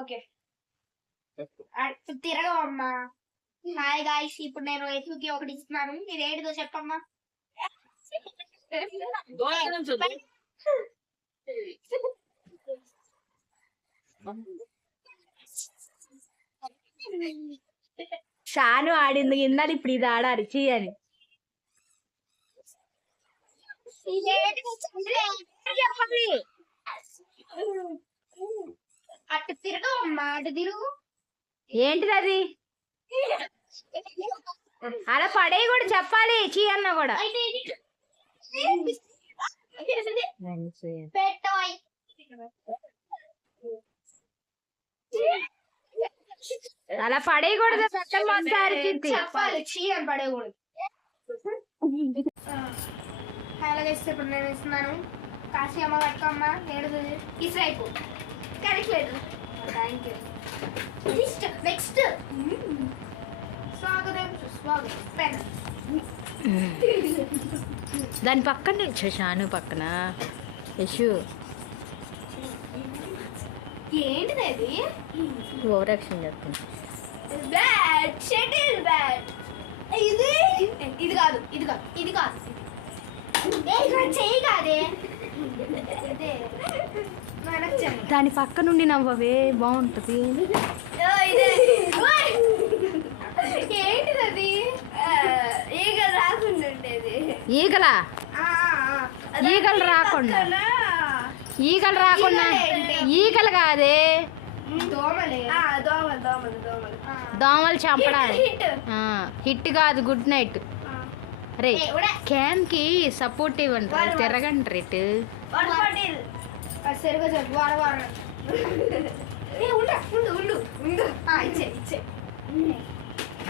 Okay తిరగమ్మా. Hi guys, ఇప్పుడు నేను ఎత్తుకి ఒకటి ఇస్తున్నాను. మీరు ఏంటిదో చెప్పమ్మా. షాను ఆడింది ఇందాలి, ఇప్పుడు ఇది ఆడాలి చేయని. అటు తిరగమ్మా, అటు తిరుగు. ఏంటిది అది? అలా పడే కూడా చెప్పాలి చీ అన్న కూడా. అలా పడేయకూడదు, చెప్పాలి చీ అని పడేయకూడదు. అలాగేస్తే ఇప్పుడు నేను ఇస్తున్నాను. కాశీ అమ్మ పట్టుకోమ్మ. నేను ఇస్రైపు కరెక్ట్ లేదు. Thank you. నెక్స్ట్ స్వాగతం స్వాగతం పెన్. దాని పక్కన షాను పక్కన యశు. ఏంటిది అది? ఓవర్ యాక్షన్ చెప్తుంది. Bat shuttle bat. ఇది ఇది కాదు, ఇది కాదు, ఇది కాదు. చెయ్యి కాదే. దాని పక్క నుండి నవ్వవే, బాగుంటది. ఏంటిది అది? ఈగలు రాకుండా ఉండేది. ఈగలా? ఈగలు రాకుండా, ఈగలు రాకుండా. ఈగలు కాదే, దోమలే. దోమలు దోమలు దోమలు దోమలు చంపడానికి. హిట్ కాదు, గుడ్ నైట్. అరే క్యామ్ కి సపోర్ట్ ఇవ్వండి, తిరగండి రేటు. సరిగా చెప్పు.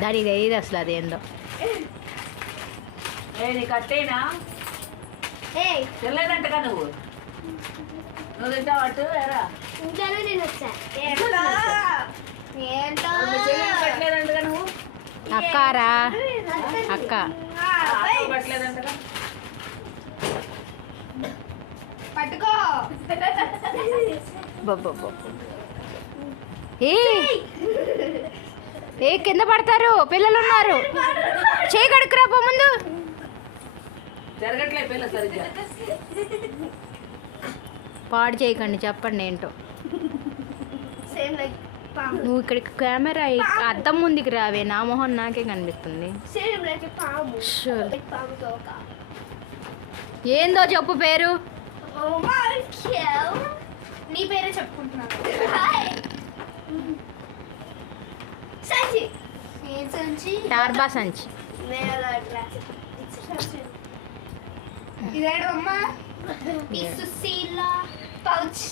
దాని తెలియదు అసలు అదేందో. కట్టేనా తెలియదంటగా నువ్వు తింటావు అటు ఎరా పెట్టలేదంటగా నువ్వు. అక్కారా అక్క పెట్టలేదంటగా. పట్టుకో. ఏ కింద పడతారు, పిల్లలు ఉన్నారు. చేయి కడుక్కురా పో ముందు. జరగట్లే పిల్ల సరిగ్గా. పాడు చేయకండి, చెప్పండి ఏంటో. నువ్వు ఇక్కడికి కెమెరా అద్దం ముందుకి రావే, నా మొహం నాకే కనిపిస్తుంది. ఏందో చెప్పు పేరు. నీ పేరే చెప్పుకుంటున్నాను. టార్బా సంచి. ఇదేడమ్మా సుశీల పౌచ్.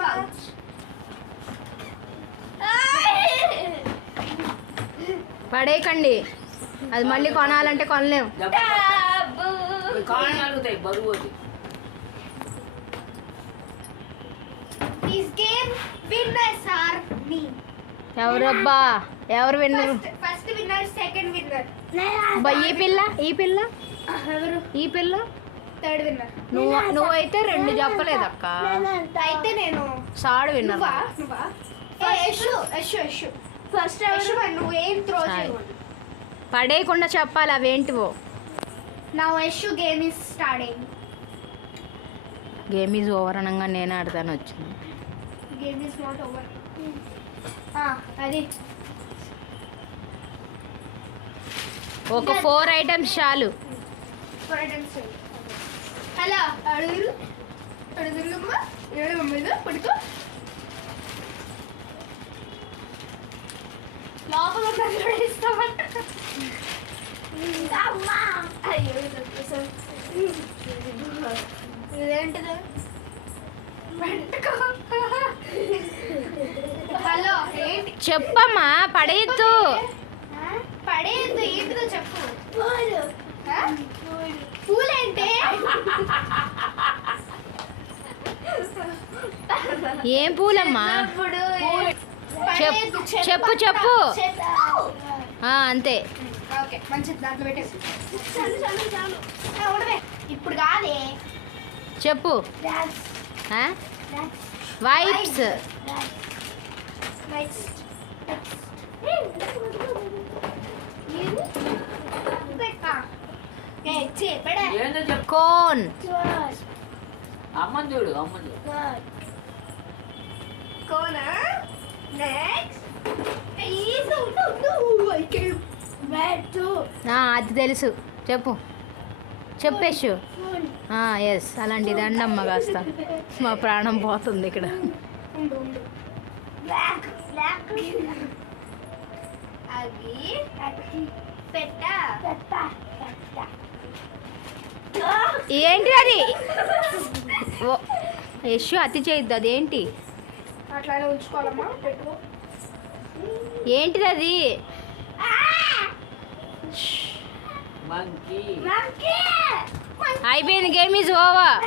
పౌచ్ పడేయకండి, అది మళ్ళీ కొనాలంటే కొనలేము. అడుగుతాయి బరువు. ఎవరబ్బా, ఎవరు విన్నరు? First winner, second winner. ఈ పిల్ల, ఈ పిల్ల, ఎవరు? ఈ పిల్ల థర్డ్ విన్నర్. నువ్వైతే 2 చెప్పలేదు అక్క. అయితే నేను సాడు విన్నా. ఫస్ట్ నువ్వేం త్రో చేయకూడదు, పడేయకుండా చెప్పాలి అవేంటివో. నా Yashu game is starting. Game is over అనగా నేను ఆడతాను వచ్చింది. Game is not over. అది ఒక 4 ఐటమ్స్ చాలు. 4 ఐటమ్స్. హలో అడుగురు అడుగురుమ్మా. ఏడమ్మా ఇది పడుకో. లోపల ఇస్తామంట. ఇదేంటిది? హలో ఏంటి చెప్పమ్మా, పడేయద్దు. పడేయద్దు, ఏంటిదో చెప్పు. పూలేంటే? ఏం పూలమ్మా? చెప్పు చెప్పు. అంతే. ఓకే మంచిది, దాంట్లో పెట్టేసి. ఇప్పుడు కాదే చెప్పు. వైప్స్. ఏందో చెప్పు. కోన్. అమ్మని చూడు, అమ్మని చూడు. కోనా నెక్స్ట్ అది తెలుసు, చెప్పు చెప్పేషు. ఎస్, అలాంటి దండమ్మ కాస్త మా ప్రాణం పోతుంది ఇక్కడ. అది పెట్ట ఏంటి అది? యశు అతి చేయొద్దు. అదేంటి? అట్లానే ఉంచుకోవాలమ్మా. పెట్టు. ఏంటిది అది? మంకీ. అయిపోయింది, గేమ్ ఈజ్ ఓవర్.